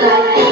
Gracias.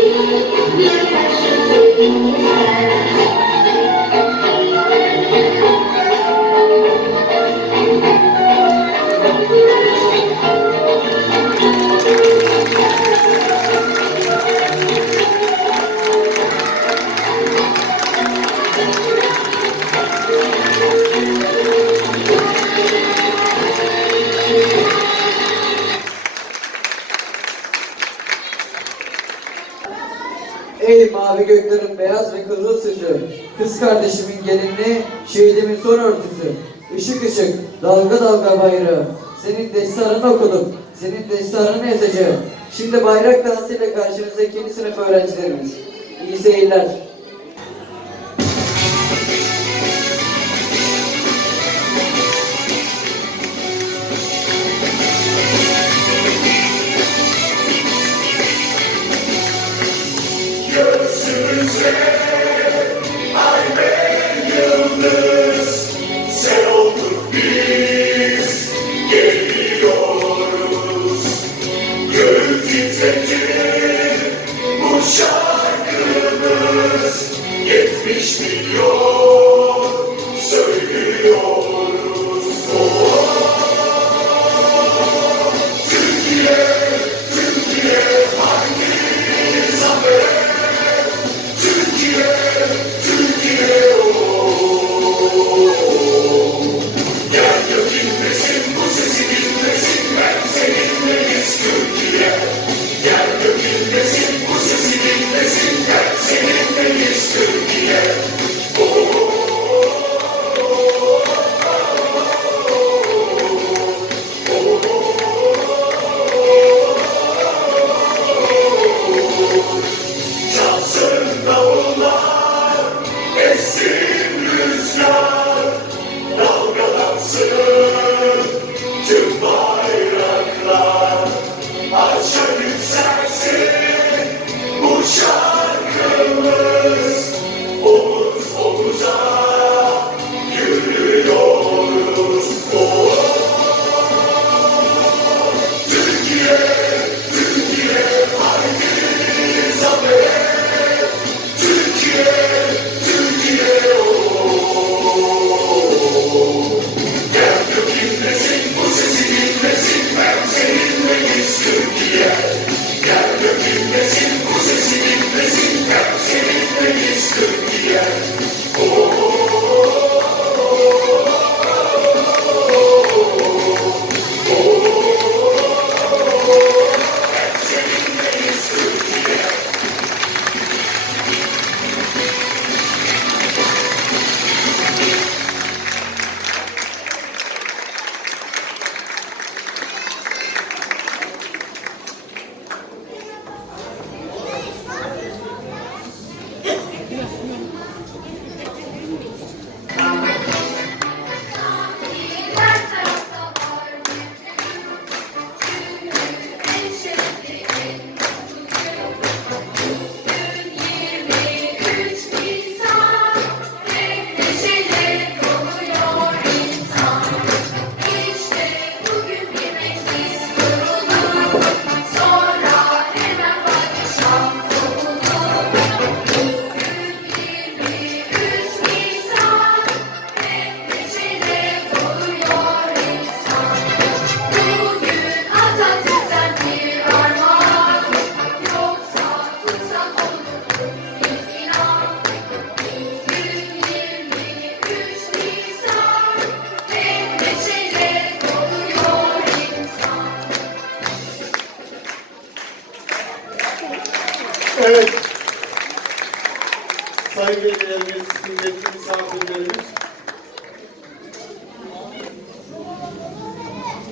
Thank you. kızıl süsü, kız kardeşimin gelinliği, şehidimin son örtüsü, ışık ışık, dalga dalga bayrağı, senin destanını okuduk, senin destanını yazacağım. Şimdi bayrak dansıyla karşınızda ikinci sınıf öğrencilerimiz. İyi seyirler.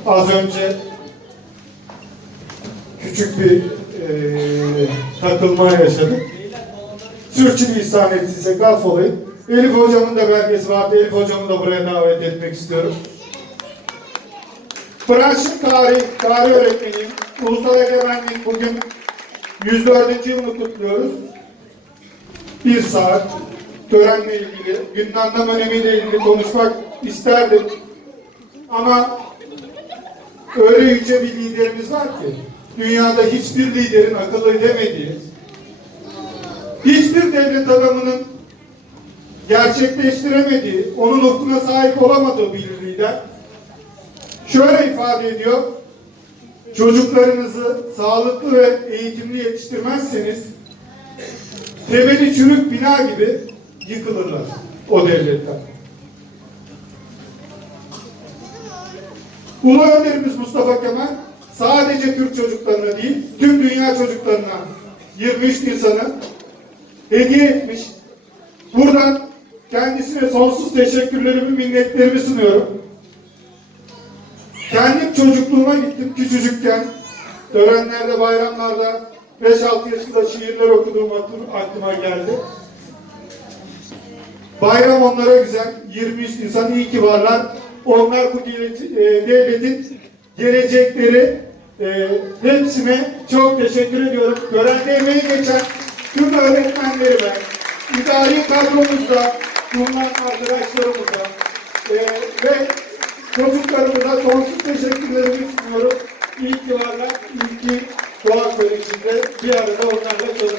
Az önce küçük bir eee takılma yaşadık. Sürçülisan ettiysek affolayın. Elif hocamın da belgesi vardı. Elif hocamı da buraya davet etmek istiyorum. Branşın tarih, tarih öğretmeniyim. Ulusal Egemenlik bugün 104. yılını kutluyoruz. Bir saat törenle ilgili, anlam önemiyle ilgili konuşmak isterdim. Ama öyle yüce bir liderimiz var ki, dünyada hiçbir liderin akıl edemediği, hiçbir devlet adamının gerçekleştiremediği, onun ufkuna sahip olamadığı bir lider. Şöyle ifade ediyor, çocuklarınızı sağlıklı ve eğitimli yetiştirmezseniz, temeli çürük bina gibi yıkılırlar o devletler. Ulu önderimiz Mustafa Kemal sadece Türk çocuklarına değil, tüm dünya çocuklarına 23 Nisan'ı hediye etmiş. Buradan kendisine sonsuz teşekkürlerimi, minnetlerimi sunuyorum. Kendim çocukluğuma gittim küçücükken. Törenlerde, bayramlarda 5-6 yaşında şiirler okuduğum aklım- aklıma geldi. Bayram onlara güzel. 23 Nisan iyi ki varlar. Onlar bu e, devletin gelecekleri. E, hepsine çok teşekkür ediyorum. Törende emeği geçen tüm öğretmenlerime, idari kadromuzda bulunan arkadaşlarımıza e, ve çocuklarımıza sonsuz teşekkürlerimi sunuyorum. İyi ki varlar, iyi ki Doğa bir arada onlarla çalışma